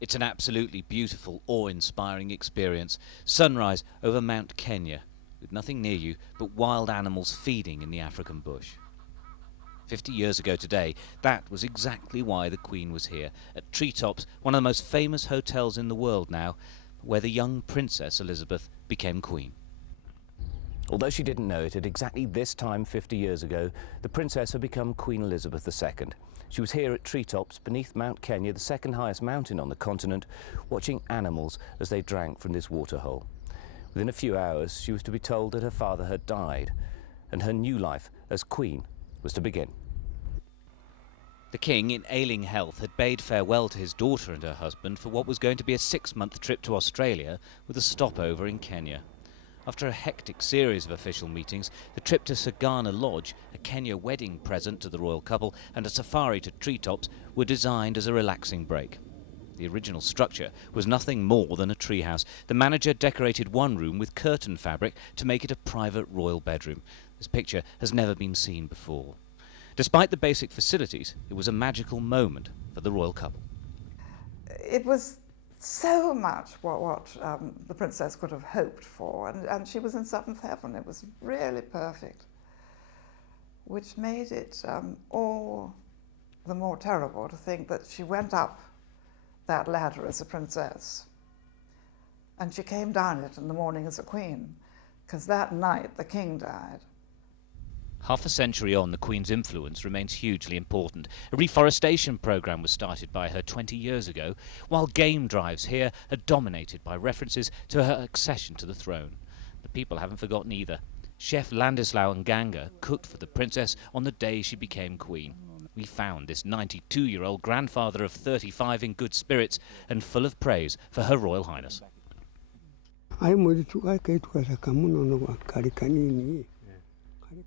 It's an absolutely beautiful, awe-inspiring experience. Sunrise over Mount Kenya, with nothing near you but wild animals feeding in the African bush. 50 years ago today, that was exactly why the Queen was here, at Treetops, one of the most famous hotels in the world now, where the young Princess Elizabeth became Queen. Although she didn't know it, at exactly this time 50 years ago, the Princess had become Queen Elizabeth II. She was here at Treetops, beneath Mount Kenya, the second highest mountain on the continent, watching animals as they drank from this waterhole. Within a few hours, she was to be told that her father had died, and her new life as Queen was to begin. The King, in ailing health, had bade farewell to his daughter and her husband for what was going to be a 6-month trip to Australia with a stopover in Kenya. After a hectic series of official meetings, the trip to Sagana Lodge, a Kenya wedding present to the royal couple, and a safari to Treetops were designed as a relaxing break. The original structure was nothing more than a treehouse. The manager decorated one room with curtain fabric to make it a private royal bedroom. This picture has never been seen before. Despite the basic facilities, it was a magical moment for the royal couple. It was so much what the princess could have hoped for, and she was in seventh heaven. It was really perfect, which made it all the more terrible to think that she went up that ladder as a princess and she came down it in the morning as a queen, because that night the king died. Half a century on, the Queen's influence remains hugely important. A reforestation programme was started by her 20 years ago, while game drives here are dominated by references to her accession to the throne. The people haven't forgotten either. Chef Ladislao Nganga cooked for the princess on the day she became Queen. We found this 92-year-old grandfather of 35 in good spirits and full of praise for Her Royal Highness.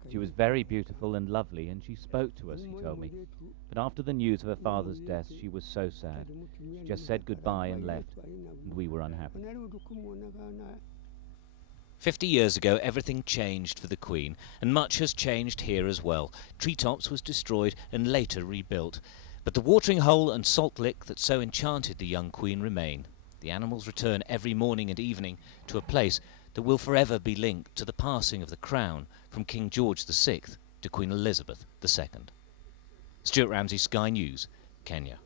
She was very beautiful and lovely, and she spoke to us, he told me. But after the news of her father's death, she was so sad. She just said goodbye and left, and we were unhappy. 50 years ago, everything changed for the Queen, and much has changed here as well. Treetops was destroyed and later rebuilt. But the watering hole and salt lick that so enchanted the young Queen remain. The animals return every morning and evening to a place that will forever be linked to the passing of the crown from King George VI to Queen Elizabeth II. Stuart Ramsay, Sky News, Kenya.